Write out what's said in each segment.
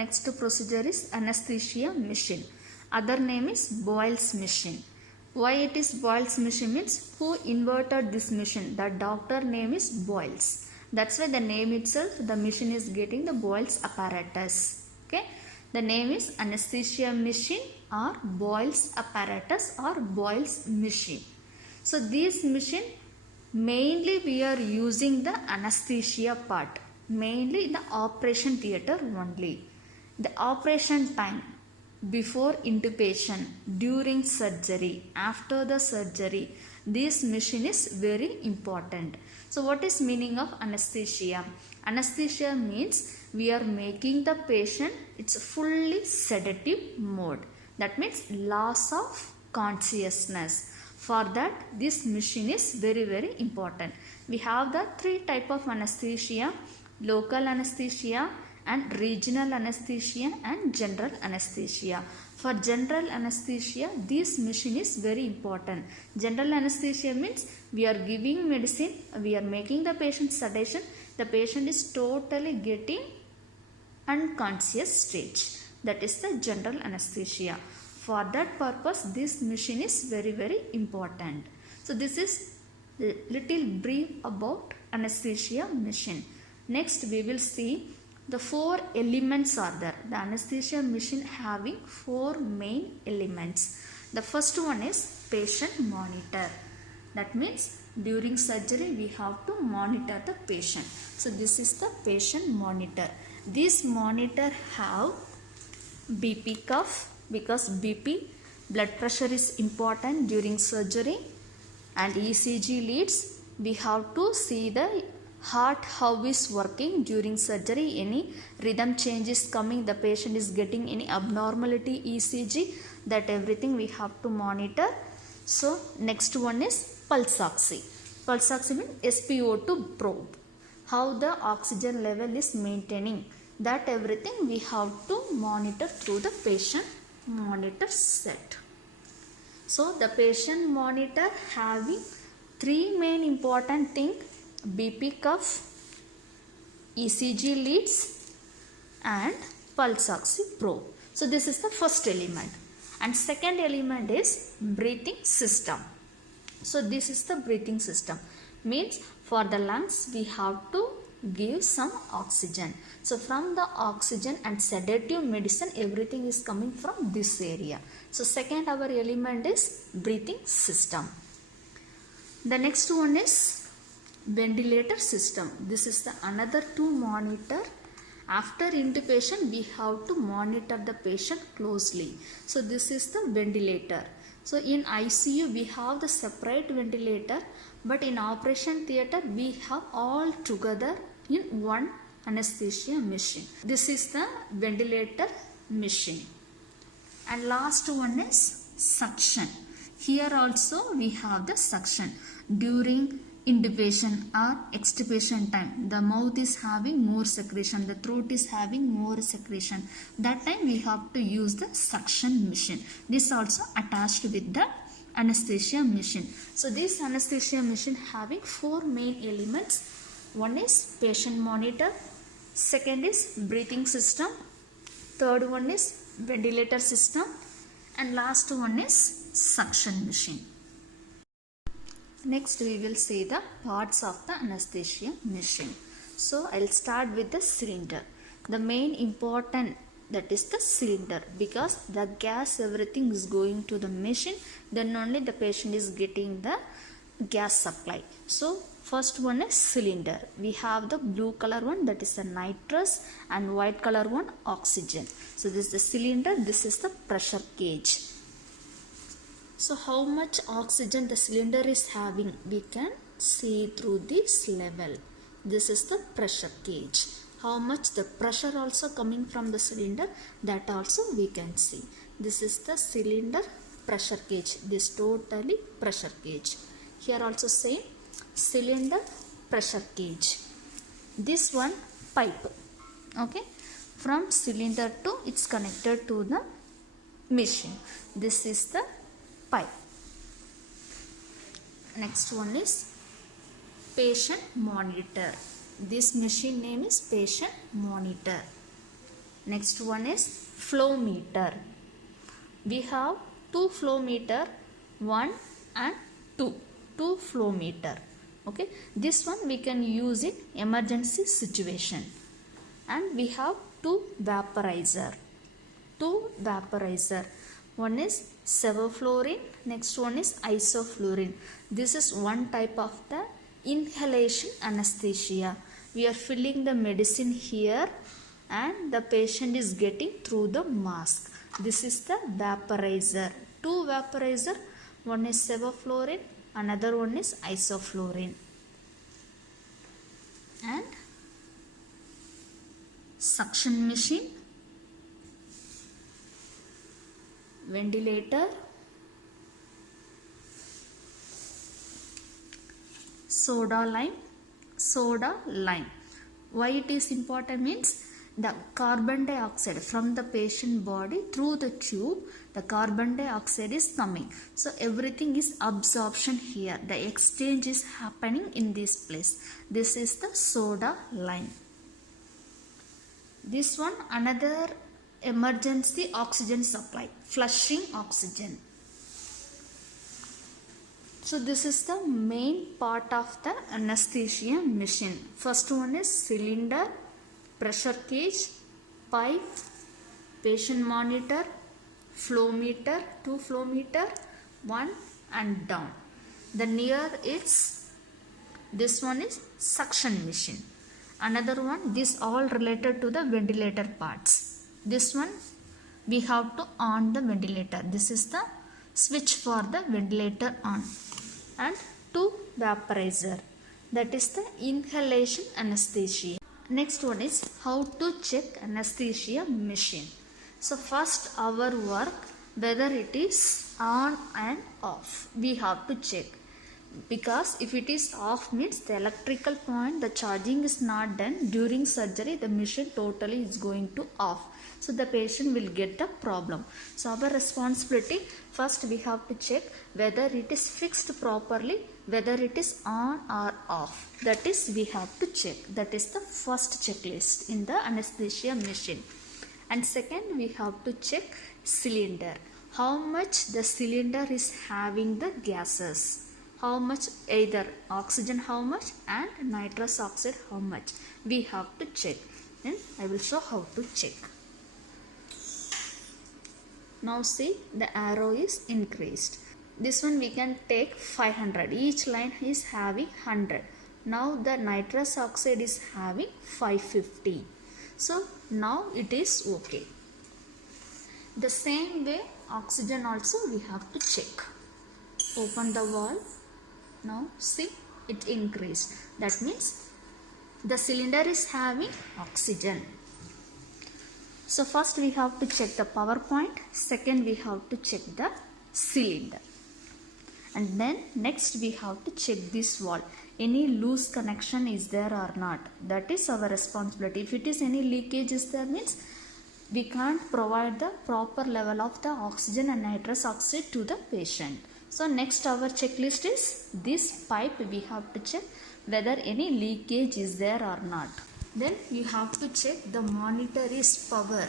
next procedure is anesthesia machine. Other name is Boyle's machine. Why it is Boyle's machine means who invented this machine? The doctor name is Boyle's. That's why the name itself, the machine is getting the Boyle's apparatus. Okay. The name is anesthesia machine or Boyle's apparatus or Boyle's machine. So this machine mainly we are using the anesthesia part. Mainly in the operation theatre only. The operation time before intubation, during surgery, after the surgery, this machine is very important. So what is meaning of anesthesia? Anesthesia means we are making the patient, it's fully sedative mode. That means loss of consciousness. For that, this machine is very, very important. We have the three type of anesthesia: local anesthesia and regional anesthesia and general anesthesia. For general anesthesia, this machine is very important. General anesthesia means we are giving medicine, we are making the patient sedation, the patient is totally getting unconscious stage. That is the general anesthesia. For that purpose, this machine is very, very important. So this is a little brief about anesthesia machine. Next we will see the four elements are there. The anesthesia machine having four main elements. The first one is patient monitor. That means during surgery we have to monitor the patient. So this is the patient monitor. This monitor have BP cuff because BP blood pressure is important during surgery, and ECG leads. We have to see the heart how is working during surgery, any rhythm change is coming, the patient is getting any abnormality ECG, that everything we have to monitor. So next one is pulse oxy. Pulse oxy means SpO2 probe, how the oxygen level is maintaining, that everything we have to monitor through the patient monitor set. So the patient monitor having three main important things: BP cuff, ECG leads and pulse oxy probe. So this is the first element. And second element is breathing system. So this is the breathing system. Means for the lungs we have to give some oxygen. So from the oxygen and sedative medicine, everything is coming from this area. So second our element is breathing system. The next one is ventilator system. This is the another to monitor. After intubation we have to monitor the patient closely. So this is the ventilator. So in ICU we have the separate ventilator, but in operation theatre we have all together in one anesthesia machine. This is the ventilator machine. And last one is suction. Here also we have the suction. During intubation or extubation time, the mouth is having more secretion, the throat is having more secretion. That time we have to use the suction machine. This also attached with the anesthesia machine. So this anesthesia machine having four main elements. One is patient monitor, second is breathing system, third one is ventilator system, and last one is suction machine. Next we will see the parts of the anesthesia machine. So I'll start with the cylinder. The main important, that is the cylinder, because the gas everything is going to the machine, then only the patient is getting the gas supply. So first one is cylinder. We have the blue color one, that is the nitrous, and white color one oxygen. So this is the cylinder, this is the pressure gauge. So how much oxygen the cylinder is having, we can see through this level. This is the pressure gauge. How much the pressure also coming from the cylinder, that also we can see. This is the cylinder pressure gauge. This totally pressure gauge. Here also same cylinder pressure gauge. This one pipe. Okay. From cylinder to it's connected to the machine. This is the pipe. Next one is patient monitor. This machine name is patient monitor. Next one is flow meter. We have two flow meter, 1 and 2. Two flow meter. Okay, this one we can use in emergency situation. And we have two vaporizer. One is sevoflurane, next one is isoflurane. This is one type of the inhalation anesthesia. We are filling the medicine here and the patient is getting through the mask. This is the vaporizer. Two vaporizer, one is sevoflurane, another one is isoflurane. And suction machine, ventilator, soda lime. Why it is important means the carbon dioxide from the patient body through the tube, the carbon dioxide is coming. So everything is absorption here. The exchange is happening in this place. This is the soda lime. This one another emergency oxygen supply, flushing oxygen. So this is the main part of the anesthesia machine. First one is cylinder, pressure gauge, pipe, patient monitor, flow meter, two flow meter, one and down. The near is, this one is suction machine. Another one, this all related to the ventilator parts. This one we have to on the ventilator. This is the switch for the ventilator on. And two vaporizer, that is the inhalation anesthesia. Next one is how to check anesthesia machine. So first our work, whether it is on and off, we have to check. Because if it is off means the electrical point, the charging is not done during surgery, the machine totally is going to off. So the patient will get the problem. So our responsibility, first we have to check whether it is fixed properly, whether it is on or off. That is we have to check. That is the first checklist in the anesthesia machine. And second we have to check cylinder. How much the cylinder is having the gases. How much, either oxygen how much and nitrous oxide how much. We have to check. And I will show how to check. Now see, the arrow is increased. This one we can take 500. Each line is having 100. Now the nitrous oxide is having 550. So now it is okay. The same way oxygen also we have to check. Open the valve. Now see, it increased. That means the cylinder is having oxygen. So first we have to check the power point. Second we have to check the cylinder. And then next we have to check this valve. Any loose connection is there or not. That is our responsibility. If it is any leakage is there means we can't provide the proper level of the oxygen and nitrous oxide to the patient. So next our checklist is this pipe we have to check whether any leakage is there or not. Then you have to check the monitor is power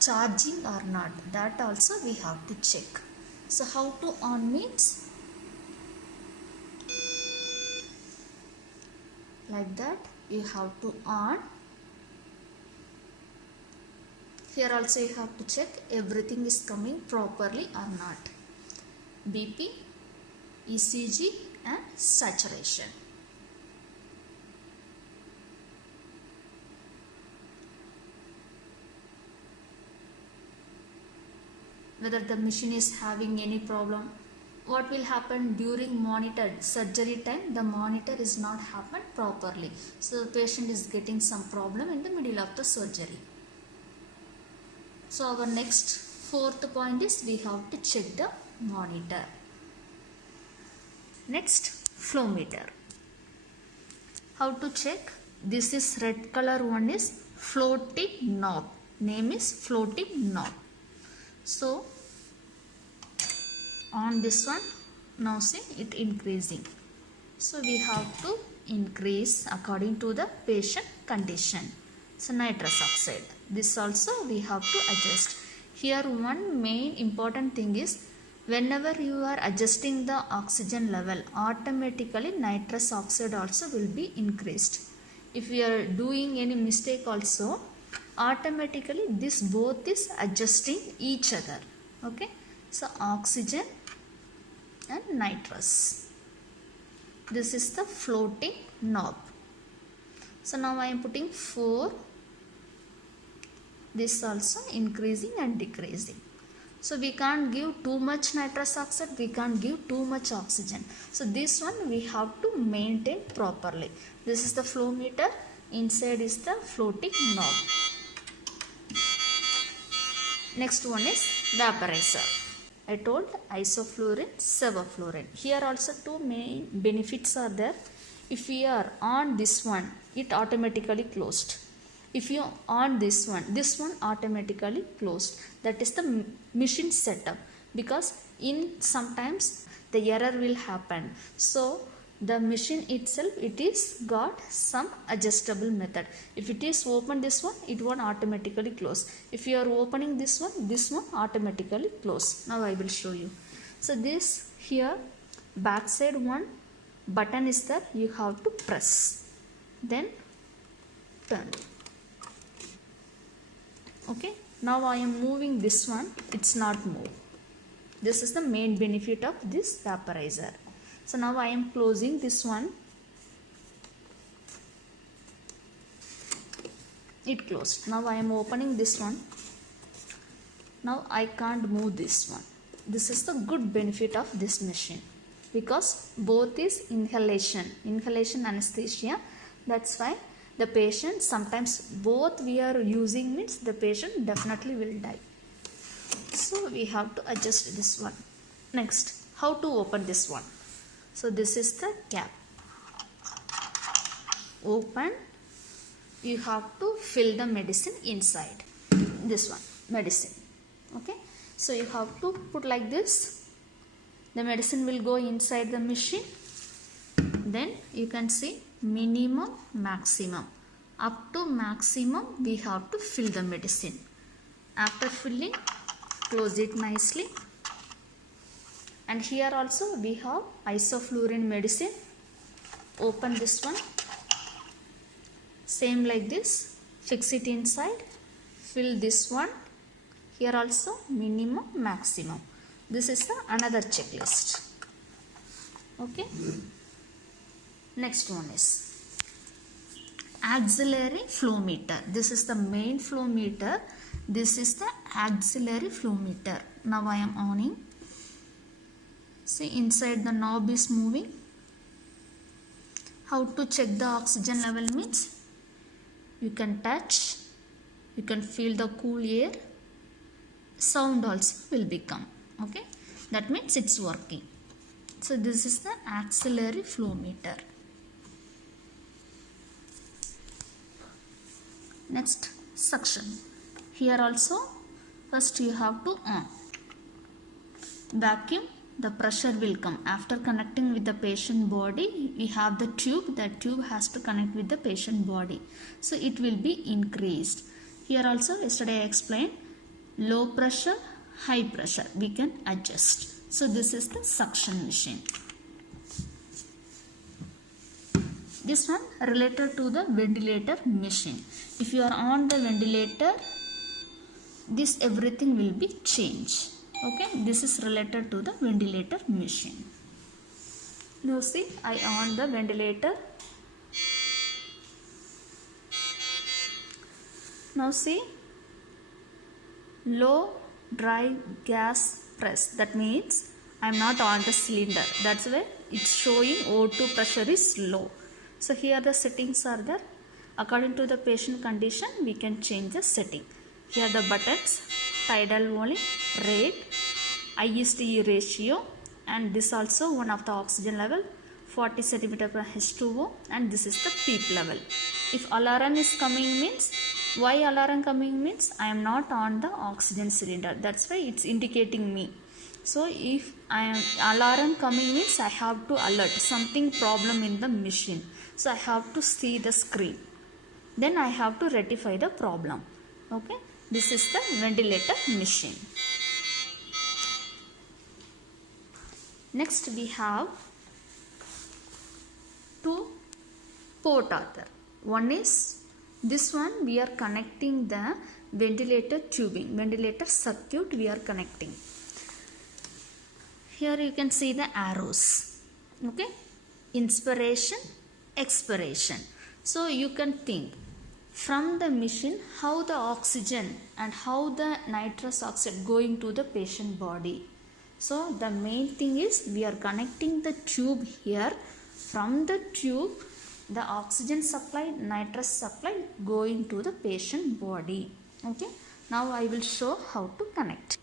charging or not. That also we have to check. So how to on means like that you have to on. Here also you have to check everything is coming properly or not. BP, ECG and saturation. Whether the machine is having any problem. What will happen during monitored surgery time? The monitor is not happened properly. So the patient is getting some problem in the middle of the surgery. So our next fourth point is we have to check the monitor. Next, flow meter. How to check? This is red color one is floating knob. Name is floating knob. So on this one, now see it increasing. So we have to increase according to the patient condition. So nitrous oxide, this also we have to adjust. Here one main important thing is, whenever you are adjusting the oxygen level, automatically nitrous oxide also will be increased. If we are doing any mistake also, automatically this both is adjusting each other. Okay, so oxygen and nitrous, this is the floating knob. So now I am putting 4, this also increasing and decreasing. So we can't give too much nitrous oxide, we can't give too much oxygen. So this one we have to maintain properly. This is the flow meter, inside is the floating knob. Next one is vaporizer. I told isofluorine, sevofluorine. Here also two main benefits are there. If we are on this one, it automatically closed. If you on this one automatically closed. That is the machine setup, because in sometimes the error will happen. So the machine itself, it is got some adjustable method. If it is open this one, it won't automatically close. If you are opening this one automatically close. Now I will show you. So this here backside one button is there, you have to press, then turn. Okay, now I am moving this one, it's not move. This is the main benefit of this vaporizer. So now I am closing this one, it closed. Now I am opening this one, now I can't move this one. This is the good benefit of this machine, because both is inhalation anesthesia. That's why the patient, sometimes both we are using means the patient definitely will die. So we have to adjust this one. Next, how to open this one? So this is the cap. Open, you have to fill the medicine inside. This one, medicine. Okay, so you have to put like this. The medicine will go inside the machine. Then you can see minimum, maximum. Up to maximum we have to fill the medicine. After filling, close it nicely. And here also we have isofluorine medicine. Open this one. Same like this. Fix it inside. Fill this one. Here also minimum, maximum. This is the another checklist. Okay. Next one is auxiliary flow meter. This is the main flow meter. This is the auxiliary flow meter. Now I am owning. See, inside the knob is moving. How to check the oxygen level means, you can touch, you can feel the cool air, sound also will become. Okay, that means it's working. So this is the auxiliary flow meter. Next, suction. Here also first you have to vacuum, the pressure will come. After connecting with the patient body, we have the tube. That tube has to connect with the patient body, so it will be increased. Here also yesterday I explained, low pressure, high pressure we can adjust. So this is the suction machine. This one related to the ventilator machine. If you are on the ventilator, this everything will be changed. Okay, this is related to the ventilator machine. Now see, I on the ventilator. Now see, low dry gas press. That means I am not on the cylinder. That's why it's showing O2 pressure is low. So here the settings are there. According to the patient condition, we can change the setting. Here the buttons, tidal volume, rate, ISTE ratio, and this also one of the oxygen level, 40 cm per H2O, and this is the PEEP level. If alarm is coming means, why alarm coming means I am not on the oxygen cylinder. That's why it's indicating me. So if I am alarm coming means I have to alert something problem in the machine. So I have to see the screen. Then I have to rectify the problem. Okay, this is the ventilator machine. Next we have two port other. One is this one, we are connecting the ventilator tubing, ventilator circuit we are connecting. Here you can see the arrows. Okay, inspiration, expiration. So you can think from the machine how the oxygen and how the nitrous oxide going to the patient body. So the main thing is we are connecting the tube here. From the tube, the oxygen supply, nitrous supply going to the patient body. Okay, now I will show how to connect.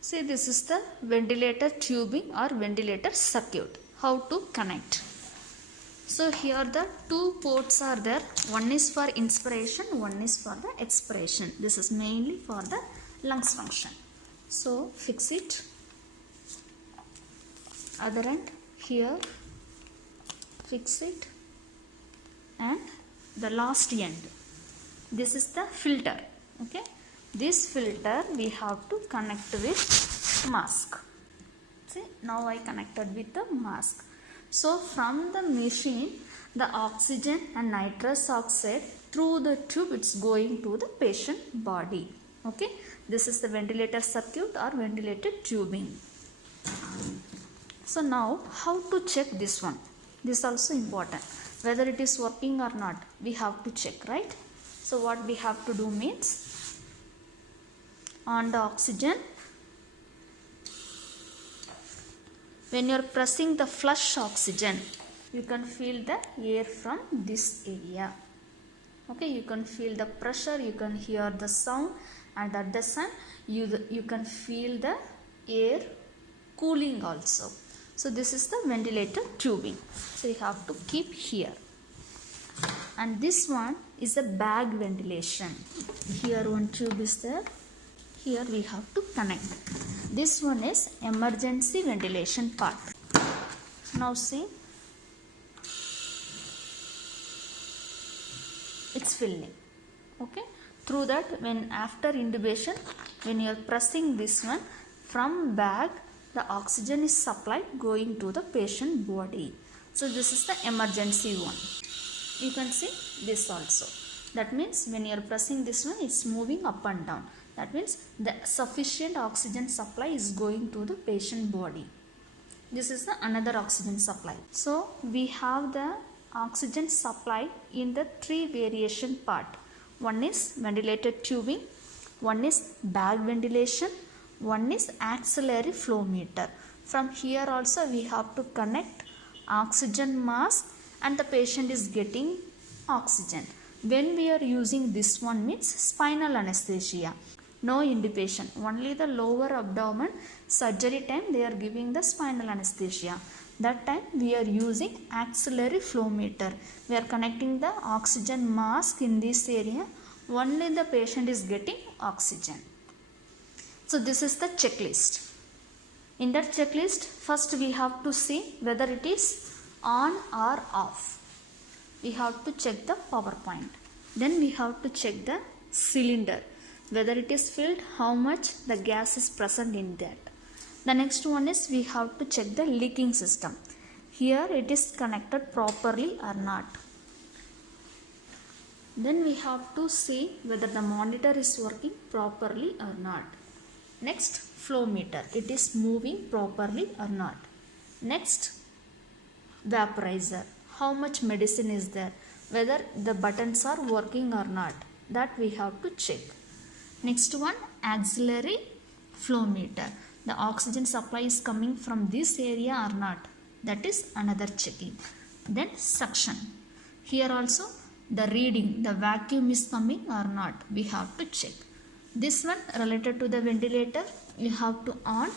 See, this is the ventilator tubing or ventilator circuit. How to connect. So here the two ports are there. One is for inspiration, one is for the expiration. This is mainly for the lungs function. So fix it. Other end here, fix it, and the last end, this is the filter. Okay, this filter we have to connect with mask. See, now I connected with the mask. So from the machine, the oxygen and nitrous oxide through the tube, it's going to the patient body. Okay, this is the ventilator circuit or ventilator tubing. So now how to check this one? This is also important. Whether it is working or not, we have to check, right? So what we have to do means, on the oxygen, when you are pressing the flush oxygen, you can feel the air from this area. Okay, you can feel the pressure, you can hear the sound, and at the sun you can feel the air cooling also. So this is the ventilator tubing. So you have to keep here. And this one is a bag ventilation. Here one tube is there. Here we have to connect. This one is emergency ventilation part. Now see, it's filling. Okay, through that, when after intubation, when you are pressing this one, from bag the oxygen is supplied going to the patient body. So this is the emergency one. You can see this also. That means when you are pressing this one, it's moving up and down. That means the sufficient oxygen supply is going to the patient body. This is the another oxygen supply. So we have the oxygen supply in the three variation part. One is ventilator tubing, one is bag ventilation, one is auxiliary flow meter. From here also we have to connect oxygen mask and the patient is getting oxygen. When we are using this one means spinal anesthesia. No intubation, only the lower abdomen. Surgery time they are giving the spinal anesthesia. That time we are using auxiliary flow meter. We are connecting the oxygen mask in this area. Only the patient is getting oxygen. So this is the checklist. In that checklist, first we have to see whether it is on or off. We have to check the power point. Then we have to check the cylinder, whether it is filled, how much the gas is present in that. The next one is we have to check the leaking system. Here it is connected properly or not. Then we have to see whether the monitor is working properly or not. Next, flow meter, it is moving properly or not. Next, vaporizer, how much medicine is there, whether the buttons are working or not, that we have to check. Next one, auxiliary flow meter, the oxygen supply is coming from this area or not, that is another checking. Then suction, here also the reading, the vacuum is coming or not, we have to check. This one related to the ventilator, you have to on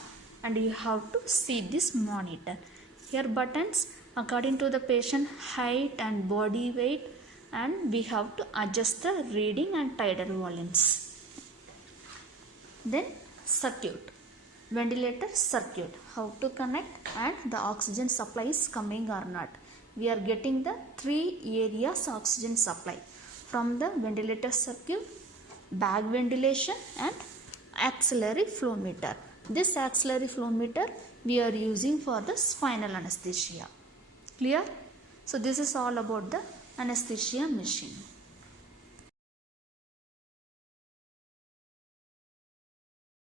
and you have to see this monitor. Here buttons according to the patient height and body weight, and we have to adjust the reading and tidal volumes. Then circuit, ventilator circuit, how to connect and the oxygen supply is coming or not. We are getting the three areas oxygen supply. from the ventilator circuit, bag ventilation and axillary flow meter. This axillary flow meter we are using for the spinal anesthesia. Clear? So this is all about the anesthesia machine.